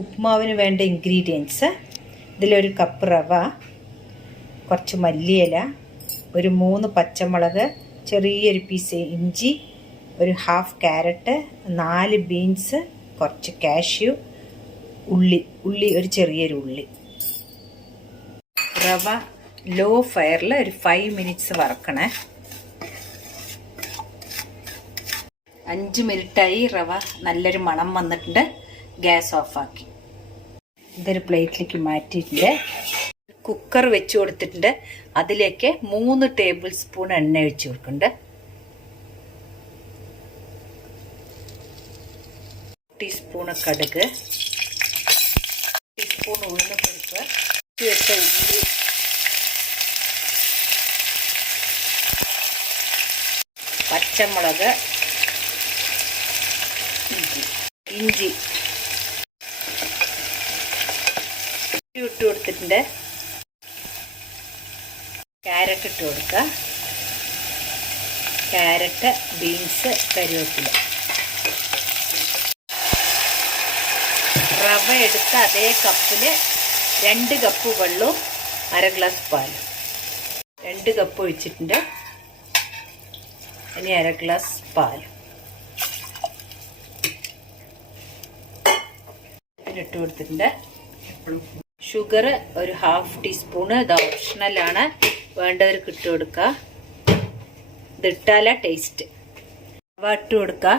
ഉപ്മാവിന് വേണ്ട ഇൻഗ്രീഡിയൻസ്: ഇതിലൊരു കപ്പ് റവ, കുറച്ച് മല്ലിയില, ഒരു 3 പച്ചമുളക്, ചെറിയൊരു പീസ് ഇഞ്ചി, ഒരു ഹാഫ് ക്യാരറ്റ്, 4 ബീൻസ്, കുറച്ച് കാഷ്യൂ, ഉള്ളി ഒരു ചെറിയൊരു ഉള്ളി. റവ ലോ ഫയറിൽ ഒരു 5 മിനിറ്റ്സ് വറക്കണേ. 5 മിനിറ്റായി. റവ നല്ലൊരു മണം വന്നിട്ടുണ്ട്. ഗ്യാസ് ഓഫാക്കി ഇതൊരു പ്ലേറ്റിലേക്ക് മാറ്റിയിട്ടുണ്ട്. കുക്കർ വെച്ച് കൊടുത്തിട്ടുണ്ട്. അതിലേക്ക് 3 ടേബിൾ സ്പൂൺ എണ്ണ ഒഴിച്ച് കൊടുക്കുന്നുണ്ട്. ടീസ്പൂൺ കടുക്, ടീസ്പൂൺ ഉഴുന്നുപരിപ്പ്, വെച്ച ഉള്ളി, പച്ചമുളക്, ഇഞ്ചി ഇട്ട് കൊടുത്തിട്ടുണ്ട്. ക്യാരറ്റ് ഇട്ട് കൊടുക്കുക. ക്യാരറ്റ്, ബീൻസ്, കറിവേപ്പില. റവ എടുത്ത അതേ കപ്പിൽ 2 കപ്പ് വെള്ളവും 1/2 ഗ്ലാസ് പാലും. 2 കപ്പ് ഒഴിച്ചിട്ടുണ്ട്. ഇനി 1/2 ഗ്ലാസ് പാലും ഇട്ട് കൊടുത്തിട്ടുണ്ട്. ഷുഗർ ഒരു 1/2 ടീസ്പൂണ്. ഇത് ഓപ്ഷണലാണ്, വേണ്ടവർക്ക് ഇട്ട് കൊടുക്കുക. ഇതിട്ടാല ടേസ്റ്റ്. റവ ഇട്ട് കൊടുക്കുക.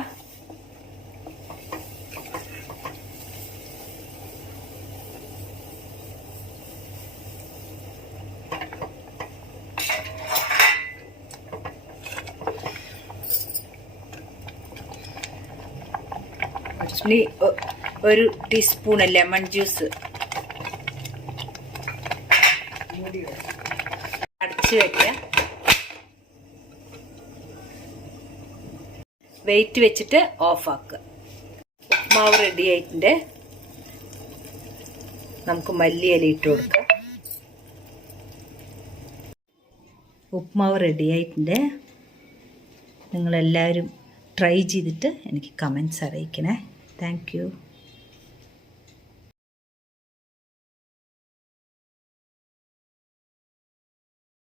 ഒരു ടീസ്പൂൺ ലെമൺ ജ്യൂസ്. അടച്ചു വെക്കുക. വെയിറ്റ് വെച്ചിട്ട് ഓഫാക്കുക. ഉപ്മാവ് റെഡി ആയിട്ടുണ്ട്. നമുക്ക് മല്ലിയില ഇട്ട് കൊടുക്കാം. ഉപ്മാവ് റെഡി ആയിട്ടുണ്ട്. നിങ്ങളെല്ലാവരും ട്രൈ ചെയ്തിട്ട് എനിക്ക് കമൻസ് അറിയിക്കണേ. Thank you.